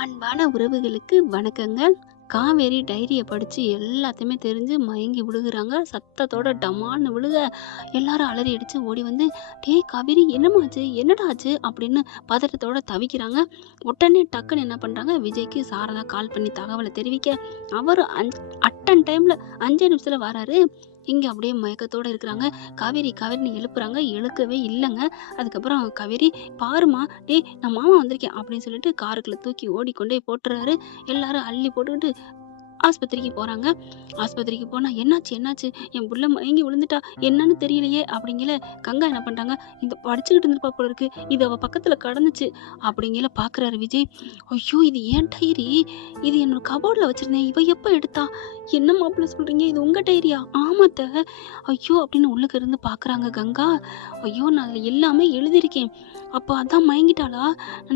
அன்பான உறவுகளுக்கு வணக்கங்க. காவேரி டைரிய படிச்சு எல்லாத்தையுமே தெரிஞ்சு மயங்கி விழுகுறாங்க. சத்தத்தோட டமால்னு விழுக, எல்லாரும் அலறி அடிச்சு ஓடி வந்து, "டேய் காவேரி என்னம்மா ஆச்சு? என்னடா ஆச்சு?" அப்படின்னு பதட்டத்தோட தவிக்கிறாங்க. உடனே டக்குன்னு என்ன பண்றாங்க, விஜய்க்கு சாரதா கால் பண்ணி தகவல தெரிவிக்க, அவரு அட்டன் டைம்ல 5 நிமிஷத்துல வராரு. இங்க அப்படியே மயக்கத்தோட இருக்கிறாங்க. காவேரி காவேரின்னு எழுப்புறாங்க. எழுக்கவே இல்லங்க. அதுக்கப்புறம் "காவேரி பாரும்மா, டேய் நான் மாமா வந்திருக்கேன்" அப்படின்னு சொல்லிட்டு காருக்குள்ள தூக்கி ஓடிக்கொண்டே போட்டுறாரு. எல்லாரும் அள்ளி போட்டுக்கிட்டு ஆஸ்பத்திரிக்கு போறாங்க. ஆஸ்பத்திரிக்கு போனா, "என்னாச்சு? என்னாச்சு? என் புள்ள மயங்கி விழுந்துட்டா. என்னன்னு தெரியலையே!" அப்படிங்கல கங்கா என்ன பண்றாங்க, "இந்த படிச்சுக்கிட்டு இருந்திருப்பா போல இருக்கு. இது அவ பக்கத்துல கடந்துச்சு." அப்படிங்கல பார்க்குறாரு விஜய். "ஐயோ! இது என் டைரி. இது என்னோட கபோர்ட்ல வச்சிருந்தேன். இவ எப்ப எடுத்தா? என்ன மாப்பிள சொல்றீங்க? இது உங்க டைரியா?" "ஆமா அத்த." ஐயோ! அப்படின்னு உள்ளுக்க இருந்து பார்க்குறாங்க கங்கா. ஐயோ! நான் அதுல எல்லாமே எழுதியிருக்கேன். அப்ப அதான் மயங்கிட்டாளா?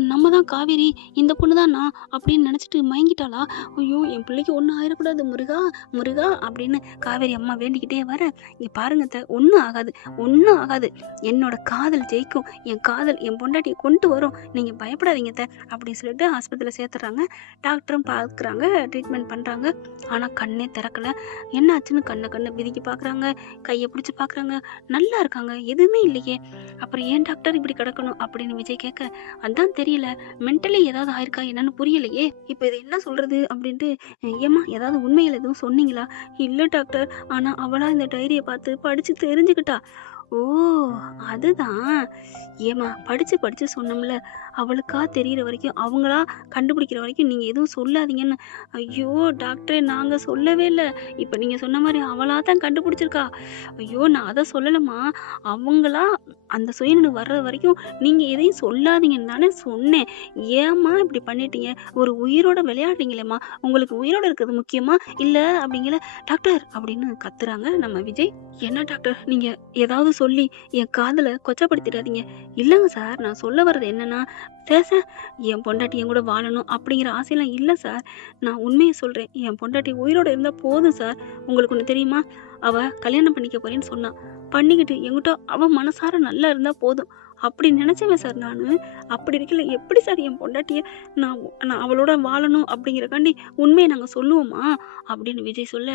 நம்ம தான் காவேரி, இந்த பொண்ணு தான் நான் அப்படின்னு நெனச்சுட்டு மயங்கிட்டாளா? ஐயோ! என் பிள்ளைக்கு ஒண்ணும் ஆயிறக்கூடாது முருகா, முருகா அப்படின்னு காவேரி அம்மா வேண்டிக்கிட்டே வர, "இங்க பாருங்க அத்த, ஒண்ணும் ஆகாது, ஒண்ணும் ஆகாது. என்னோட காதல் ஜெயிக்கும். என் காதல் என் பொண்டாட்டிய கொண்டு வரும். நீங்க பயப்படாதீங்க அத்த" அப்படின்னு சொல்லிட்டு ஆஸ்பத்திரியில சேர்த்துடுறாங்க. டாக்டரும் பார்க்குறாங்க, ட்ரீட்மெண்ட் பண்றாங்க. ஆனா கண்ணே திறக்கல. என்ன ஆச்சுன்னு கண்ண பிதுக்கி பார்க்குறாங்க, கைய பிடிச்சு பார்க்குறாங்க. நல்லா இருக்காங்க. எதுவுமே இல்லையே. அப்புறம் "ஏன் டாக்டர் இப்படி கிடக்கணும்?" அப்படின்னு விஜய் கேட்க, "அதான் தெரியல. மென்டலி ஏதாவது ஆயிருக்கா என்னன்னு புரியலையே. இப்ப இத என்ன சொல்றது?" அப்படின்ட்டு, "ஏம்மா ஏதாவது உண்மைகள் எதுவும் சொன்னீங்களா?" "இல்ல டாக்டர். ஆனா அவளா இந்த டைரிய பார்த்து படிச்சு தெரிஞ்சுக்கிட்டா." "ஓ! அதுதான். ஏம்மா படிச்சு படிச்சு சொன்னோம்ல. அவளுக்கா தெரியிற வரைக்கும், அவங்களா கண்டுபிடிக்கிற வரைக்கும் நீங்க எதுவும் சொல்லாதீங்கன்னு." "ஐயோ! டாக்டரே நாங்க சொல்லவே இல்ல. இப்ப நீங்க சொன்ன மாரி அவளா தான் கண்டுபிடிச்சிருக்கா." "ஐயோ! நான் அத சொல்லலம்மா. அவங்களா அந்த சுயநினைவு வர்ற வரைக்கும் நீங்க எதையும் சொல்லாதீங்கன்னு தானே சொன்னேன். ஏம்மா இப்படி பண்ணிட்டீங்க? ஒரு உயிரோட விளையாடுறீங்களேம்மா. உங்களுக்கு உயிரோட இருக்கிறது முக்கியமா? இல்ல." அப்படிங்கல, "டாக்டர்" அப்படின்னு கத்துறாங்க நம்ம விஜய். "என்ன டாக்டர் நீங்க ஏதாவது சொல்லி என் காதல கொச்சப்படுத்திடாதீங்க." "இல்லங்க சார், நான் சொல்ல வர்றது என்னன்னா, சேச்ச என் பொண்டாட்டி என் கூட வாழணும் அப்படிங்கிற ஆசைலாம் இல்ல சார். நான் உண்மைய சொல்றேன். என் பொண்டாட்டி உயிரோட இருந்தா போதும் சார். உங்களுக்கு ஒண்ணு தெரியுமா? அவ கல்யாணம் பண்ணிக்க போறேன்னு சொன்னா. பண்ணிக்கிட்டு என்கிட்ட அவ மனசார நல்லா இருந்தா போதும். அப்படி நினைச்சவன் சார் நானு. அப்படி இருக்கையில எப்படி சார் என் பொண்டாட்டிய நான் நான் அவளோட வாழணும் அப்படிங்கிறக்காண்டி உண்மைய நாங்க சொல்லுவோமா?" அப்படின்னு விஜய் சொல்ல,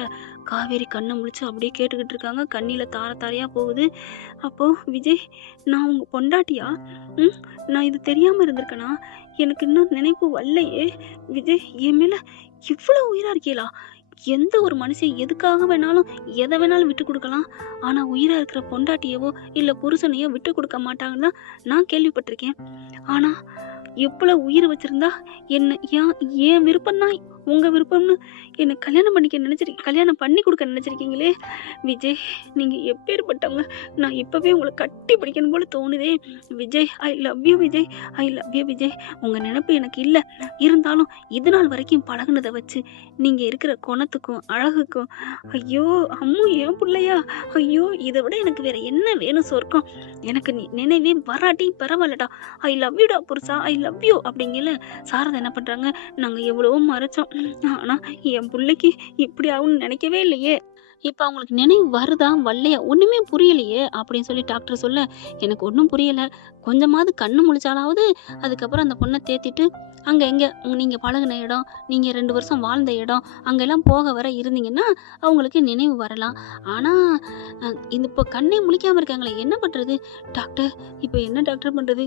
காவேரி கண்ண முழிச்சு அப்படியே கேட்டுக்கிட்டு இருக்காங்க. கண்ணில தார தாரையா போகுது. அப்போ விஜய், "நான் உங்க பொண்டாட்டியா? ம். நான் இது தெரியாம இருந்திருக்கனா? எனக்கு இன்னும் நினைப்பு வரலையே. விஜய் என் மேல இவ்வளவு உயிரா இருக்கீகளா? எந்த ஒரு மனுஷன் எதுக்காக வேணாலும், எத வேணாலும் விட்டுக் குடுக்கலாம். ஆனா உயிரா இருக்கிற பொண்டாட்டியவோ, இல்ல புருஷனையோ விட்டுக் குடுக்க மாட்டாங்கன்னு தான் நான் கேள்விப்பட்டிருக்கேன். ஆனா எவ்வளவு உயிர் வச்சிருந்தா என்ன என் விருப்பம் தான் உங்க விருப்பம்னு என்ன கல்யாணம் பண்ணி கொடுக்க நினைச்சிருக்கீங்களே விஜய். நீங்க எப்பேற்பட்டவங்க. நான் இப்பவே உங்களை கட்டி பிடிக்கணும் போல தோணுதே. Vijay I love you Vijay. I love you Vijay. உங்க நினைப்பு எனக்கு இல்ல. இருந்தாலும் இது நாள் வரைக்கும் பழகுனதை வச்சு நீங்க இருக்கிற குணத்துக்கும் அழகுக்கும், ஐயோ அம்மு ஏன் பிள்ளையா, ஐயோ இதை விட எனக்கு வேற என்ன வேணும் சொர்க்கம். எனக்கு நீ நினைவே வராட்டி பரவாயில்லடா. ஐ love யூடா Purusha, I love you அப்படிங்கல. Saradha என்ன பண்றாங்க, நாங்க எவ்வளவோ மறைச்சோம். ஆனா என் புள்ளைக்கு இப்படி ஆகும்னு நினைக்கவே இல்லையே. இப்ப அவங்களுக்கு நினைவு வருதா? வரலையா? ஒண்ணுமே புரியலையே அப்படின்னு சொல்லி டாக்டர் சொல்ல, எனக்கு ஒண்ணும் புரியல. கொஞ்சமாவது கண்ணு முழிச்சாலாவது அதுக்கப்புறம் அந்த பொண்ண தேத்திட்டு, அங்க எங்க நீங்க பழகுன இடம், நீங்க 2 வருஷம் வாழ்ந்த இடம், அங்கெல்லாம் போக வர இருந்தீங்கன்னா, அவங்களுக்கு நினைவு வரலாம். ஆனா, இந்த இப்போ கண்ணே முழிக்காம இருக்காங்களே, என்ன பண்றது? டாக்டர், இப்ப என்ன டாக்டர் பண்றது?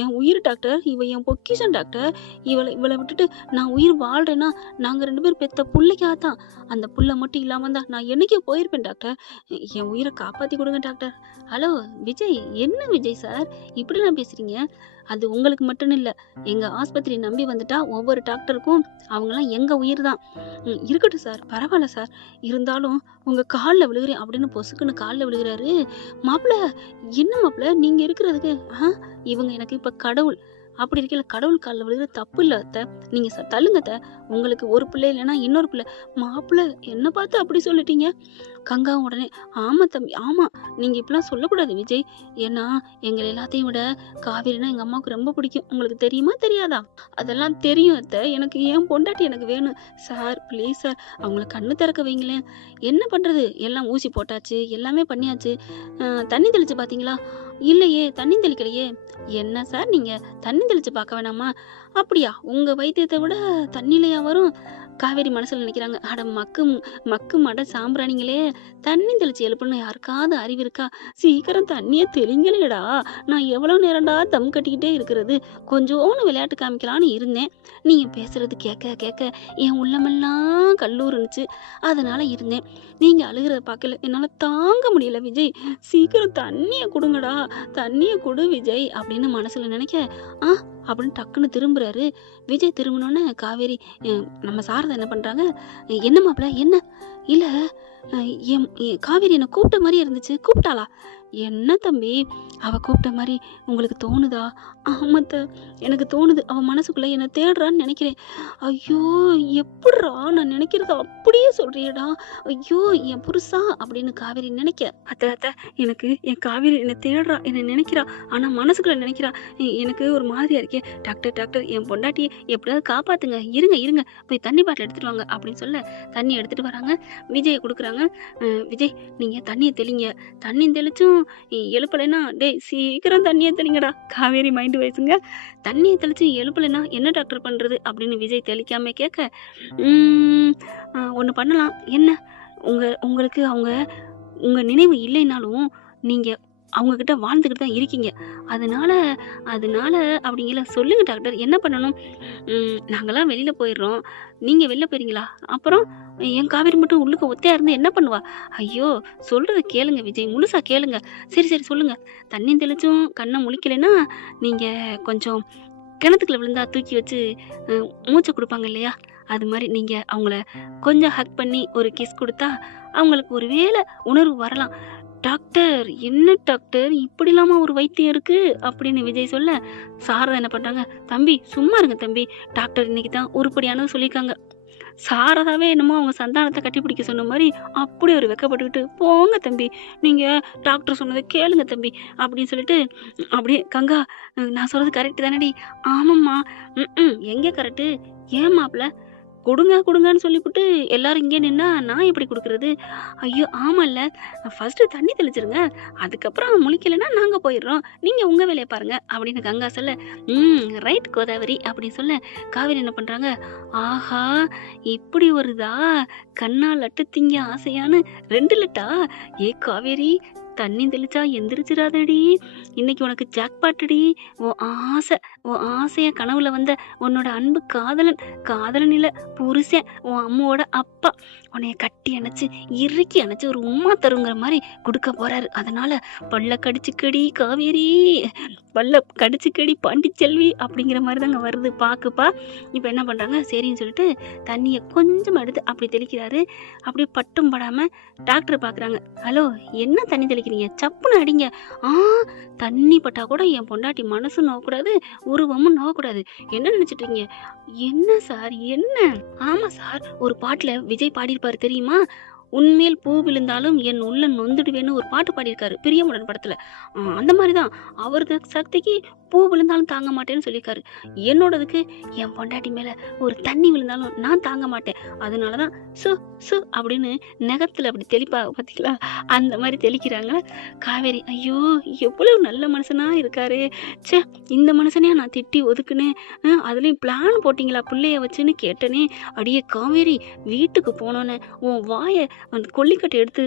என் உயிர் டாக்டர். இவ என் பொக்கிஷம் டாக்டர். இவள விட்டுட்டு நான் உயிர் வாழ்றேன்னா, நாங்க 2 பேரும் பெத்த புள்ளைக்காக தான். அந்த புள்ள மட்டும் இல்லாம இருந்தா, நான் என்னைக்கோ போயிருப்பேன் டாக்டர். என் உயிர காப்பாத்தி குடுங்க டாக்டர்." "ஹலோ விஜய், என்ன விஜய் சார் இப்படிலாம் பேசுறீங்க? அது உங்களுக்கு மட்டும்னு இல்ல. எங்க ஆஸ்பத்திரி நம்பி வந்துட்டா ஒவ்வொரு டாக்டருக்கும் அவங்கலாம் எங்க உயிர் தான்." "இருக்கட்டும் சார், பரவால்ல சார். இருந்தாலும் உங்க கால்ல விழுகுறேன்" அப்படின்னு பொசுக்குன்னு கால்ல விழுகுறாரு. "மாப்பிள, என்ன மாப்பிள நீங்க இருக்கிறதுக்கு இவங்க எனக்கு இப்ப கடவுள். அப்படி இருக்கையில கடவுள் கால்ல விழுகுறது தப்பு இல்ல அத்த. நீங்க தள்ளுங்க அத்த. உங்களுக்கு ஒரு பிள்ளை இல்லைன்னா இன்னொரு பிள்ளை." "மாப்பிள என்ன பார்த்து அப்படி சொல்லிட்டீங்க?" கங்காவும் உடனே, "ஆமா தம்பி, ஆமா. நீங்க இப்படிலாம் சொல்லக்கூடாது விஜய். ஏன்னா எங்கள எல்லாத்தையும் விட காவேரினா எங்க அம்மாவுக்கு ரொம்ப பிடிக்கும். உங்களுக்கு தெரியுமா தெரியாதா?" "அதெல்லாம் தெரியும் அத்த. எனக்கு என் பொண்டாட்டி எனக்கு வேணும்." "சார் ப்ளீஸ் சார், அவங்கள கண்ணு திறக்க வைங்களேன்." "என்ன பண்றது? எல்லாம் ஊசி போட்டாச்சு, எல்லாமே பண்ணியாச்சு. தண்ணி தெளிச்சு பார்த்தீங்களா?" இல்லையே, தண்ணி தெளிக்கலையே. என்ன சார் நீங்க? தண்ணி தெளிச்சு பார்க்க வேணாமா? அப்படியா? உங்க வைத்தியத்த விட தண்ணிலயா வரும்? காவேரி மனசுல நினைக்கிறாங்க. அட மக்கு மட சாம்பிராணிங்களே! தண்ணி தெளிச்சு எழுப்பணும்னு யாருக்காவது அறிவு இருக்கா? சீக்கிரம் தண்ணிய தெளிங்களேடா! நான் எவ்வளோ நேரம்டா தம் கட்டிக்கிட்டே இருக்கிறது? கொஞ்சோன்னு விளையாட்டு காமிக்கலான்னு இருந்தேன். நீங்க பேசுறது கேட்க கேட்க என் உள்ளமெல்லாம் கல்லூறுனுச்சு. அதனால இருந்தேன். நீங்க அழுகுறத பார்க்கல என்னால தாங்க முடியல விஜய். சீக்கிரம் தண்ணிய குடுங்கடா! தண்ணிய குடு விஜய் அப்படின்னு மனசுல நினைக்க, ஆ அப்படின்னு டக்குன்னு திரும்புறாரு. விஜய் திரும்பினோன்னே காவேரி நம்ம சாரதா என்ன பண்றாங்க, என்ன மாப்பிள என்ன? இல்ல காவேரி என்ன கூப்பிட்ட மாதிரி இருந்துச்சு. கூப்பிட்டாளா? என்ன தம்பி அவ கூப்பிட்ட மாதிரி உங்களுக்கு தோணுதா? ஆமாத்த, எனக்கு தோணுது. அவ மனசுக்குள்ள என்ன தேடுறான்னு நினைக்கிறேன். ஐயோ எப்படிரா நான் நினைக்கிறது அப்படியே சொல்றியடா. ஐயோ என் புருஷா அப்படின்னு காவேரி நினைக்க, அத்த எனக்கு என் காவேரி என்ன தேடுறா, என்ன நினைக்கிறா, ஆனா மனசுக்குள்ள நினைக்கிறா. எனக்கு ஒரு மாதிரியா இருக்கே. டாக்டர் என் பொண்டாட்டியை எப்படியாவது காப்பாத்துங்க. இருங்க போய் தண்ணி பாட்டில் எடுத்துட்டு வாங்க அப்படின்னு சொல்ல தண்ணி எடுத்துட்டு வராங்க. விஜயை கொடுக்குறாங்க. விஜய் நீங்க தண்ணியை தெளிங்க. தண்ணி தெளிச்சும் எழுப்பலைன்னா, டேய் சீக்கிரம் தண்ணியை தெளிங்கடா. காவேரி மைண்டு வயசுங்க. தண்ணியை தெளிச்சு எழுப்பலைன்னா என்ன டாக்டர் பண்றது அப்படின்னு விஜய் தெளிக்காம கேட்க, ஒன்று பண்ணலாம். என்ன? உங்களுக்கு அவங்க உங்க நினைவு இல்லைனாலும் நீங்க அவங்க கிட்ட வாழ்ந்துக்கிட்டு தான் இருக்கீங்க. அதனால அப்படிங்கிற சொல்லுங்க டாக்டர், என்ன பண்ணணும்? நாங்களாம் வெளியில போயிடுறோம், நீங்க வெளில போறீங்களா? அப்புறம் என் காவேரி மட்டும் உள்ளுக்கு ஒத்தையா இருந்து என்ன பண்ணுவா? ஐயோ சொல்றத கேளுங்க விஜய், முழுசா கேளுங்க. சரி சொல்லுங்க. தண்ணி தெளிச்சும் கண்ணை முழிக்கலைன்னா நீங்க கொஞ்சம் கிணத்துக்குள்ள விழுந்தா தூக்கி வச்சு மூச்சை கொடுப்பாங்க இல்லையா, அது மாதிரி நீங்க அவங்கள கொஞ்சம் ஹக் பண்ணி ஒரு கிஸ் கொடுத்தா அவங்களுக்கு ஒரு வேளை உணர்வு வரலாம். டாக்டர் என்ன டாக்டர் இப்படிலாமா ஒரு வைத்தியம் இருக்கு அப்படின்னு விஜய் சொல்ல, சாரதா என்ன பண்றாங்க, தம்பி சும்மா இருங்க தம்பி, டாக்டர் இன்னைக்கு தான் உருப்படியானது சொல்லியிருக்காங்க. சாரதாவே என்னமோ அவங்க சந்தானத்தை கட்டிப்பிடிக்க சொன்ன மாதிரி அப்படி ஒரு வெக்கப்பட்டுக்கிட்டு, போங்க தம்பி நீங்க டாக்டர் சொன்னதை கேளுங்க தம்பி அப்படின்னு சொல்லிட்டு, அப்படியே கங்கா நான் சொல்றது கரெக்ட் தானடி? ஆமாம்மா. எங்க கரெக்டு? ஏன் மாப்பிள்ள கொடுங்கன்னு சொல்லிவிட்டு எல்லாரும் இங்கே நின்னா நான் எப்படி கொடுக்குறது? ஐயோ ஆமாம்ல, ஃபர்ஸ்ட்டு தண்ணி தெளிச்சிருங்க, அதுக்கப்புறம் முழிக்கலைன்னா நாங்கள் போயிடுறோம், நீங்கள் உங்கள் வேலையை பாருங்க அப்படின்னு கங்கா சொல்ல, ரைட் கோதாவரி அப்படின்னு சொல்ல, காவேரி என்ன பண்ணுறாங்க, ஆஹா இப்படி வருதா கண்ணா லட்டு திங்க ஆசையான்னு 2 லட்டா? ஏ காவேரி தண்ணி தெளிச்சா எந்திரிச்சிடாதடி, இன்னைக்கு உனக்கு ஜாக்பாட்டடி. உன் ஆசைய கனவுல வந்த உன்னோட அன்பு காதலன் இல்ல புருஷன், உன் அம்மாவோட அப்பா உன்னைய கட்டி அணைச்சு இறுக்கி அணைச்சு ஒரு உம்மா தருங்கிற மாதிரி கொடுக்க போறாரு. அதனால பல்ல கடிச்சுக்கடி காவேரி, பல்ல கடிச்சுக்கடி பாண்டிச்செல்வி அப்படிங்கிற மாதிரி தாங்க வருது பாக்குப்பா. இப்போ என்ன பண்றாங்க, சரின்னு சொல்லிட்டு தண்ணியை கொஞ்சம் எடுத்து அப்படி தெளிக்கிறாரு. அப்படியே பட்டும் படாம டாக்டர் பாக்குறாங்க. ஹலோ என்ன தண்ணி தெளிக்கிறீங்க, சப்புன்னு அடிங்க. தண்ணி பட்டா கூட என் பொண்டாட்டி மனசு நோகக்கூடாது, உருவமும் நோகக்கூடாது, என்ன நினைச்சிட்டு இருக்கீங்க? என்ன சார் என்ன? ஆமா சார், ஒரு பாட்டுல விஜய் பாடியிருப்பாரு தெரியுமா, உன்மேல் பூ விழுந்தாலும் என் உள்ள நொந்துடுவேன்னு ஒரு பாட்டு பாடியிருக்காரு பிரியமுடன் படத்துல. அந்த மாதிரிதான் அவரது சக்திக்கு பூ விழுந்தாலும் தாங்க மாட்டேன்னு சொல்லியிருக்காரு. என்னோடதுக்கு என் பொண்டாட்டி மேல ஒரு தண்ணி விழுந்தாலும் நான் தாங்க மாட்டேன். அதனாலதான் சு அப்படின்னு நெகத்துல அப்படி தெளிப்பா பார்த்தீங்களா, அந்த மாதிரி தெளிக்கிறாங்க காவேரி. ஐயோ எவ்வளவு நல்ல மனுஷனா இருக்காரு. சே இந்த மனுஷனையா நான் திட்டி ஒதுக்குனேன், அதுலயும் பிளான் போட்டிங்களா பிள்ளைய வச்சுன்னு கேட்டனே. அடியே காவேரி, வீட்டுக்கு போனோன்னே உன் வாயை அந்த கொல்லிக்கட்டை எடுத்து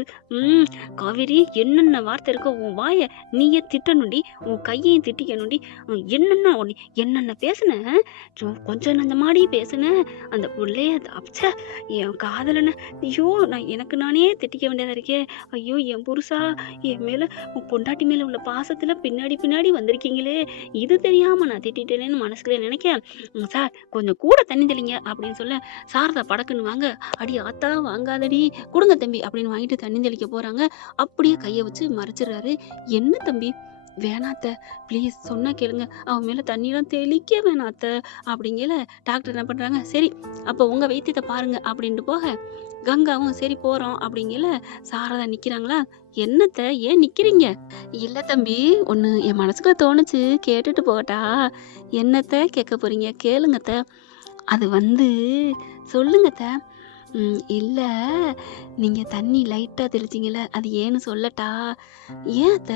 காவேரி என்னென்ன வார்த்தை இருக்கோ உன் வாயை நீயே திட்டணுண்டி, உன் கையையும் திட்டிக்கணுண்டி, என்னென்ன பேசுன, கொஞ்சம் அந்த மாதிரி பேசுன அந்த பிள்ளைய அப்ச என் காதலனை. ஐயோ எனக்கு நானே திட்டிக்க வேண்டியதா இருக்கே. ஐயோ என் புருஷா, என் மேல உன் பொண்டாட்டி மேல உள்ள பாசத்துல பின்னாடி வந்திருக்கீங்களே, இது தெரியாம நான் திட்டேன்னு மனசுக்குள்ள நினைக்க, சார் கொஞ்சம் கூட தண்ணி தெளிங்க அப்படின்னு சொல்ல, சாரதா படக்குன்னு வாங்க, அடி ஆத்தா வாங்காதடி, கொடுங்க தம்பி அப்படின்னு வாங்கிட்டு தண்ணி தெளிக்க போறாங்க. அப்படியே கையை வச்சு மறைச்சிடுறாரு. என்ன தம்பி வேணாத்த ப்ளீஸ் சொன்னா கேளுங்க, அவன் மேல தண்ணியெல்லாம் தெளிக்க வேணாத்த அப்படிங்கல. டாக்டர் என்ன பண்றாங்க, சரி அப்போ உங்க வைத்தியத்தை பாருங்க அப்படின்ட்டு போக, கங்காவும் சரி போறோம் அப்படிங்கல. சாரதா நிக்கிறாங்களா, என்னத்த ஏன் நிக்கிறீங்க? இல்ல தம்பி, ஒண்ணு என் மனசுக்குள்ள தோணுச்சு, கேட்டுட்டு போகட்டா? என்னத்த கேட்க போறீங்க, கேளுங்கத்த. அது சொல்லுங்கத்த. இல்ல, நீங்க தண்ணி லைட்டா தெளிச்சீங்கல்ல, அது ஏன்னு சொல்லட்டா? ஏன் அத்த?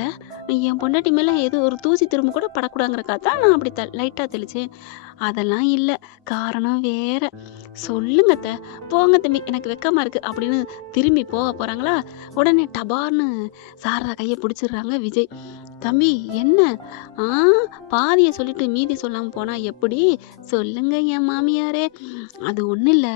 என் பொண்டாட்டி மேல ஏதோ ஒரு தூசி திரும்ப கூட படக்கூடாதுங்கறக்காக தான் நான் அப்படி லைட்டா தெளிச்சேன். அதெல்லாம் இல்ல. காரணம் வேற. சொல்லுங்க அத்த. போங்க தம்பி, எனக்கு வெட்கமா இருக்கு அப்படின்னு திரும்பி போக போறாங்களா, உடனே டபார்ன்னு சாரதா கைய பிடிச்சிடுறாங்க விஜய். தம்பி என்ன? ஆ பாதிய சொல்லிட்டு மீதி சொல்லாம போனா எப்படி? சொல்லுங்க என் மாமியாரே. அது ஒண்ணும் இல்ல.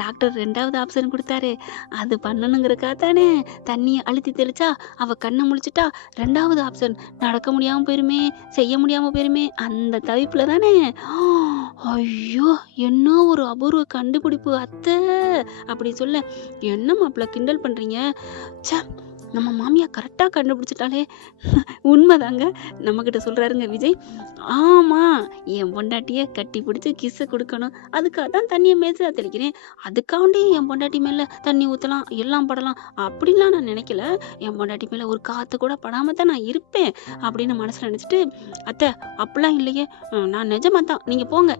டாக்டர் 2வது ஆப்ஷன் குடுத்தாரே, அது பண்ணணுங்கிறதுக்காக தானே தண்ணிய அழுத்தி தெளிச்சா அவ கண்ண முழிச்சுட்டா 2வது ஆப்ஷன் நடக்க முடியாம போயிருமே, செய்ய முடியாம போயிருமே அந்த தவிப்புல தானே. ஐயோ! என்ன ஒரு அபூர்வ கண்டுபிடிப்பு அத்தை! அப்படி சொல்ல, என்ன மாப்பிள கிண்டல் பண்றீங்க? ச்சே! நம்ம மாமியா கரெக்டா கண்டுபிடிச்சிட்டாளே! உண்மைதாங்க. நம்மகிட்ட சொல்றாருங்க விஜய். ஆமா, என் பொண்டாட்டிய கட்டி பிடிச்சு கிஸ்ஸ குடுக்கணும். அதுக்காக தான் தண்ணிய மேய்ச்சலா தெளிக்கிறேன். அதுக்காண்டி என் பொண்டாட்டி மேல தண்ணி ஊத்தலாம், எல்லாம் படலாம் அப்படிலாம் நான் நினைக்கல. என் பொண்டாட்டி மேல ஒரு காத்து கூட படாம தான் நான் இருப்பேன் அப்படின்னு மனசுல நினைச்சிட்டு, அத்தை அப்படிலாம் இல்லையே, நான் நிஜமா தான், நீங்க போங்க.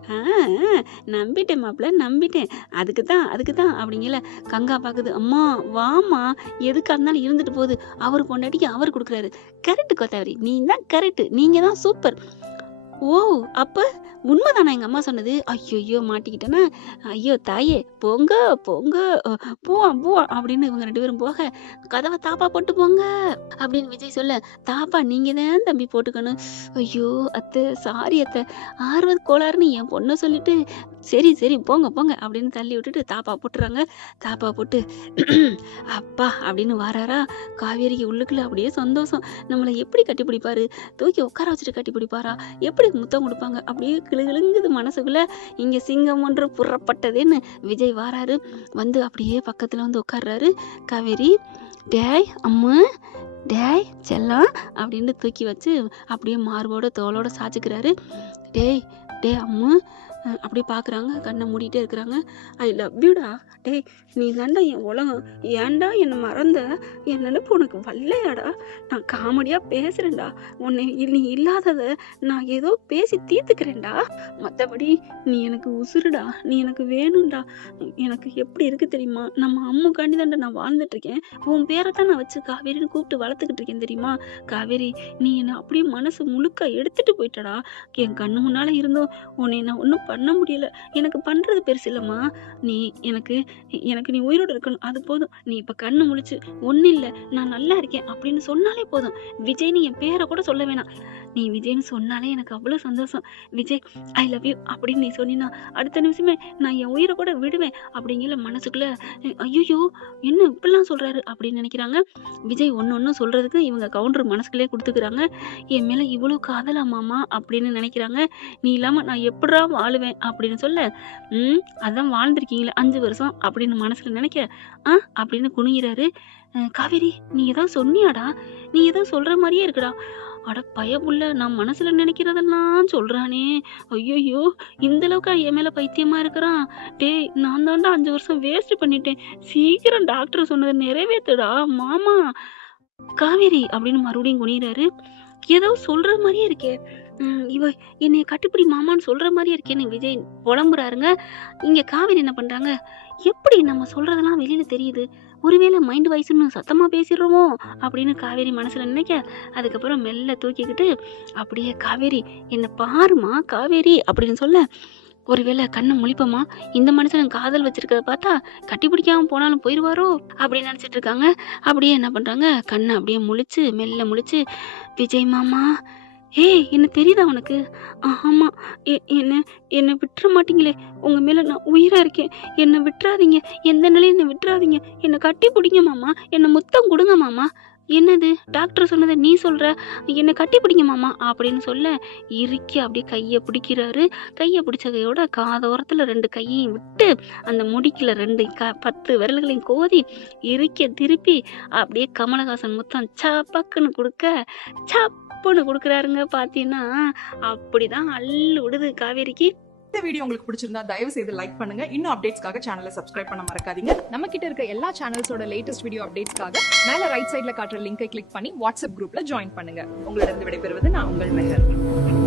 நம்பிட்டேன் மாப்பிள, நம்பிட்டேன். அதுக்கு தான் அப்படிங்கல கங்கா பாக்குது. அம்மா வாம்மா, எதுக்கா இருந்தாலும் இருந்துட்டு போகுது. அவரு பொண்டாட்டிக்கு அவர் குடுக்குறாரு. கரெக்ட் கோத்தாவரி, நீ தான் கரெக்ட், நீங்க தான் சூப்பர். ஓ! அப்ப உண்மைதானா எங்க அம்மா சொன்னது? ஐயையோ! மாட்டிக்கிட்டேனா? ஐயோ தாயே! போங்க, போங்க, போவான் அப்படின்னு இவங்க 2 பேரும் போக, கதவ தாப்பா போட்டு போங்க அப்படின்னு விஜய் சொல்ல, தாப்பா நீங்க தான் தம்பி போட்டுக்கணும். ஐயோ! அத்தை சாரி அத்தை. ஆர்வ கோளாறுன்னு என் பொண்ண சொல்லிட்டு, சரி போங்க அப்படின்னு தள்ளி விட்டுட்டு தாப்பா போட்டுறாங்க. தாப்பா போட்டு அப்பா அப்படின்னு வாராரா, காவேரிக்கு உள்ளுக்குள்ள அப்படியே சந்தோஷம். நம்மள எப்படி கட்டிப்பிடிப்பாரு? தூக்கி உட்கார வச்சுட்டு கட்டிப்பிடிப்பாரா? எப்படி முத்தம் குடுப்பாங்க? அப்படியே கிளுகிளுங்குது மனசுக்குள்ள. இங்க சிங்கம் ஒன்று புறப்பட்டதேன்னு விஜய் வாராரு. வந்து அப்படியே பக்கத்துல வந்து உட்கார்றாரு. காவேரி, டேய் அம்மு, டேய் செல்லம் அப்படின்னு தூக்கி வச்சு அப்படியே மார்போட தோளோட சாச்சுக்கிறாரு. டேய் அம்மு அப்படி பார்க்குறாங்க. கண்ணை மூடிட்டே இருக்கிறாங்க. ஐ லவ் யூடா. டேய் நீ தாண்டா என் உலகம். ஏன்டா என்னை மறந்த? என் நினைப்பு உனக்கு வல்லையாடா? நான் காமெடியாக பேசுகிறேன்டா. உன்னை நீ இல்லாதத நான் ஏதோ பேசி தீர்த்துக்கிறேன்டா. மற்றபடி நீ எனக்கு உசுருடா. நீ எனக்கு வேணும்டா. எனக்கு எப்படி இருக்கு தெரியுமா? நம்ம அம்முக்காண்டி தாண்டா நான் வாழ்ந்துட்டுருக்கேன். உன் பேரை தான் நான் வச்சு காவேரின்னு கூப்பிட்டு வளர்த்துக்கிட்டு இருக்கேன் தெரியுமா? காவேரி, நீ என்னை அப்படியே மனசு முழுக்க எடுத்துட்டு போயிட்டடா. என் கண்ணு முன்னால் இருந்தோம் உன்னை நான் ஒன்றும் பண்ண முடியல. எனக்கு பண்ணுறது பெருசு இல்லைம்மா. நீ எனக்கு நீ உயிரோடு இருக்கணும், அது போதும். நீ இப்போ கண்ணு முழிச்சு ஒன்றும் இல்லை நான் நல்லா இருக்கேன் அப்படின்னு சொன்னாலே போதும். விஜய்னு என் பேரை கூட சொல்ல வேணாம். நீ விஜய்னு சொன்னாலே எனக்கு அவ்வளோ சந்தோஷம். விஜய் ஐ லவ் யூ அப்படின்னு நீ சொன்னீன்னா அடுத்த நிமிஷமே நான் என் உயிரை கூட விடுவேன் அப்படிங்கிற மனசுக்குள்ள ஐயோ என்ன இப்படிலாம் சொல்கிறாரு அப்படின்னு நினைக்கிறாங்க. விஜய் ஒன்று சொல்கிறதுக்கு இவங்க கவுண்டர் மனசுக்குள்ளே கொடுத்துக்கிறாங்க. என் மேலே இவ்வளோ காதலாமாமா அப்படின்னு நினைக்கிறாங்க. நீ இல்லாமல் நான் எப்படா வாழுவேன் அப்படின்னு சொல்ல, அதான் வாழ்ந்திருக்கீங்களே 5 வருஷம் அப்படின்னு மனசுல நினைக்க, அப்படின்னு குனிகிறாரு. காவேரி நீ ஏதோ சொன்னியாடா? நீ ஏதோ சொல்ற மாதிரியே இருக்குடா. அட பயப்புள்ள, நான் மனசுல நினைக்கிறதெல்லாம் சொல்றானே. ஐயோ இந்த அளவுக்கு என் மேல பைத்தியமா இருக்கிறான். டேய் நான் தாண்டா 5 வருஷம் வேஸ்ட் பண்ணிட்டேன். சீக்கிரம் டாக்டர் சொன்னதை நிறைவேத்துடா மாமா. காவேரி அப்படின்னு மறுபடியும் குனிகிறாரு. ஏதோ சொல்ற மாதிரியே இருக்கே. இவ என்னைய கட்டுப்பிடி மாமான்னு சொல்ற மாதிரியே இருக்கேன்னு விஜய் புலம்புறாருங்க. இங்க காவேரி என்ன பண்றாங்க? எப்படி நம்ம சொல்றதெல்லாம் வெளியில தெரியுது? ஒருவேளை மைண்ட் வாய்ஸ்ன்னு சத்தமா பேசிடுறோமோ அப்படின்னு காவேரி மனசுல நினைக்க, அதுக்கப்புறம் மெல்ல தூக்கிக்கிட்டு அப்படியே காவேரி என்ன பாருமா காவேரி அப்படின்னு சொல்ல, ஒருவேளை கண்ணை முழிப்பமா, இந்த மனுஷன் காதல் வச்சிருக்கிறத பார்த்தா கட்டி பிடிக்காம போனாலும் போயிடுவாரோ அப்படின்னு நினச்சிட்டு இருக்காங்க. அப்படியே என்ன பண்றாங்க, கண்ணை அப்படியே முழிச்சு மெல்ல முழிச்சு, விஜய் மாமா ஏய் என்ன தெரியுதா உனக்கு? ஆமா, என்னை விட்டுற மாட்டீங்களே, உங்க மேல நான் உயிரா இருக்கேன். என்னை விட்டுறாதீங்க, எந்த நிலையும் என்னை விட்டுறாதீங்க. என்னை கட்டி பிடிங்க மாமா, என்னை முத்தம் கொடுங்க மாமா. என்னது டாக்டர் சொன்னதை நீ சொல்ற? என்னை கட்டி பிடிங்க மாமா அப்படின்னு சொல்ல, இறுக்கி அப்படியே கையை பிடிக்கிறாரு. கையை பிடிச்ச கையோட காதோரத்துல 2 கையையும் விட்டு அந்த முடிக்கல 10 விரல்களையும் கோதி இறுக்கிய திருப்பி அப்படியே கமலஹாசன் முத்தம் சப்பக்குன்னு கொடுக்க, சப்புன்னு கொடுக்குறாருங்க. பார்த்தீங்கன்னா அப்படிதான் அள்ளு விடுது காவேரிக்கு. இந்த வீடியோ உங்களுக்கு பிடிச்சிருந்தா தயவு செய்து லைக் பண்ணுங்க. இன்னும் அப்டேட்ஸ்க்காக சேனலை சப்ஸ்கிரைப் பண்ண மறக்காதீங்க. நம்ம கிட்ட இருக்க எல்லா சேனல்ஸோட லேட்டஸ்ட் வீடியோ அப்டேட்ஸ்க்காக மேல ரைட் சைட்ல காட்டுற லிங்கை கிளிக் பண்ணி வாட்ஸ்அப் குரூப்ல ஜாயின் பண்ணுங்க. உங்களிடம் விடைபெறுவது நான் உங்கள் மெஹர்.